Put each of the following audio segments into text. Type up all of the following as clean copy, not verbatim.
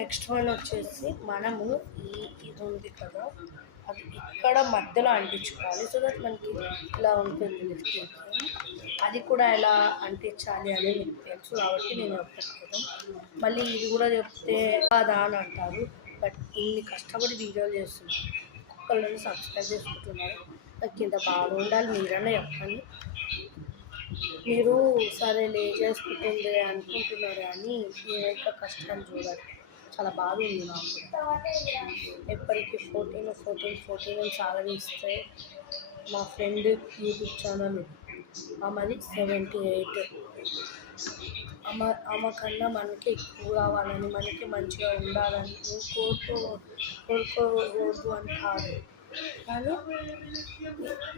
Next one వచ్చేసి మనము ఇది ఉంది కదా, అది ఇక్కడ మధ్యలో అంటించుకోవాలి. సో దట్ మనకి ఇలా ఉంటుంది లిప్స్టిక్. అది కూడా ఎలా అంటించాలి అని మీకు తెలుసు కాబట్టి నేను చెప్పట్లేదు. మళ్ళీ ఇది కూడా చెప్తే కాదా అని అంటారు. బట్ ఇన్ని కష్టపడి వీడియోలు చేస్తున్నాను, ఒక్కళ్ళని సబ్స్క్రైబ్ చేసుకుంటున్నారు. నాకు ఇంత బాగా ఉండాలి మీరన్నా చెప్పండి. మీరు సరే చేసుకుంటుంది అనుకుంటున్నారు కానీ నేను యొక్క కష్టం చూడాలి. చాలా బాగా ఉంది నాకు. ఎప్పటికీ 14 సాగదీస్తే మా ఫ్రెండ్ యూట్యూబ్ ఛానల్ ఆమెది 78. ఆమె కన్నా మనకి ఎక్కువ రావాలని, మనకి మంచిగా ఉండాలని కోరుకోవద్దు అని కాదు. కానీ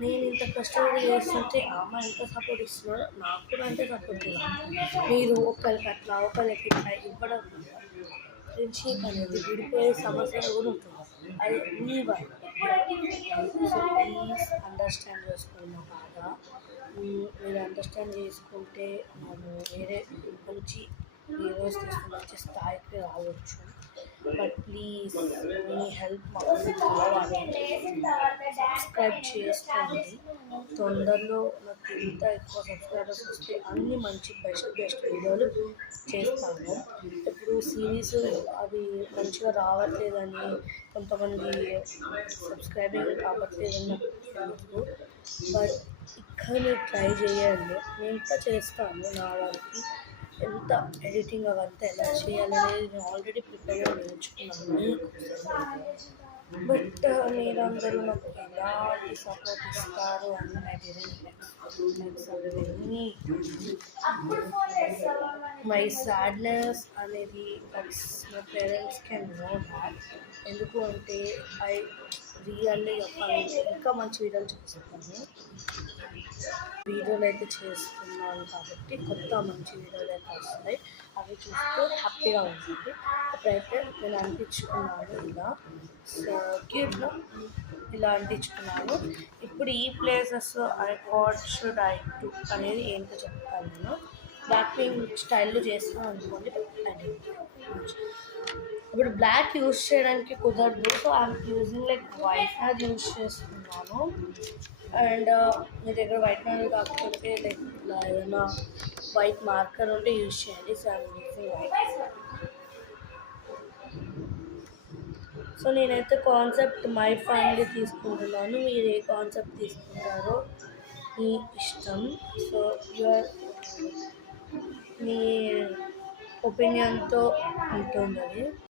నేను ఇంత కష్టపడి చేస్తుంటే అమ్మ ఎంత సపోర్ట్ ఇస్తున్నారో నాకు కూడా అంటే సపోర్ట్ ఇవ్వాలి. మీరు ఒకరికి అట్లా ఒకరికి ఇట్లా ఇవ్వడం ఫ్రెండ్షిప్ అనేది విడిపోయే సమస్య కూడా ఉంటుంది. అది మీ వల్ల. సో ప్లీజ్ అండర్స్టాండ్ చేసుకోండి మా బాధ. మీరు అండర్స్టాండ్ చేసుకుంటే మనం వేరే మంచి వీడియోస్ తీసుకుని మంచి స్థాయికి రావచ్చు. బట్ ప్లీజ్ మీ హెల్ప్ మాకు కావాలి. సబ్స్క్రైబ్ చేసుకోండి. తొందరలో నాకు ఎంత ఎక్కువ సబ్స్క్రైబర్స్ వస్తే అన్ని మంచి బెస్ట్ వీడియోలు చేస్తాను. ఇప్పుడు సిరీస్ అవి మంచిగా రావట్లేదని కొంతమంది సబ్స్క్రైబింగ్ కావట్లేదని తెలుసు. బట్ ఇక్కడ మీరు ట్రై చేయండి. నేను ఇంకా చేస్తాను. నా వాళ్ళకి ఎంత ఎడిటింగ్ అవంతా ఎలా చేయాలనేది నేను ఆల్రెడీ ప్రిపేర్గా నేర్చుకున్నాను. బట్ మీరందరూ నాకు ఎలాంటి సపోర్ట్ ఇస్తారు అని మై సాడ్నెస్ అనేది my parents can know that. ఎందుకు అంటే ఐ రియల్లీ చెప్పాలంటే ఇంకా మంచి వీడియోలు చేస్తున్నాను. వీడియోలు అయితే చేస్తున్నాను కాబట్టి కొత్త మంచి వీడియోలు అయితే వస్తాయి. అవి చూస్తూ హ్యాపీగా ఉంటుంది. అప్పుడైతే నేను అంటించుకున్నాను ఇలా క్యూబ్లో ఇలా అంటించుకున్నాను. ఇప్పుడు ఈ places what should I do అనేది ఏంటో చెప్తాను. నేను బ్లాక్ స్టైల్లో చేస్తాను అనుకోండి. ఇప్పుడు బ్లాక్ యూజ్ చేయడానికి కుదరదు. So I'm using like white అది యూజ్ చేస్తున్నాను. అండ్ మీ దగ్గర వైట్ మార్కర్ కాకపోతే లైక్ ఇలా ఏదైనా వైట్ మార్కర్ ఉంటే యూజ్ చేయండి. So I'm using white. So నేనైతే కాన్సెప్ట్ మై ఫ్యామిలీ తీసుకుంటున్నాను. మీరు ఏ కాన్సెప్ట్ తీసుకుంటారో మీ ఇష్టం. సో మీ ఒపీనియన్తో ఉంటుంది.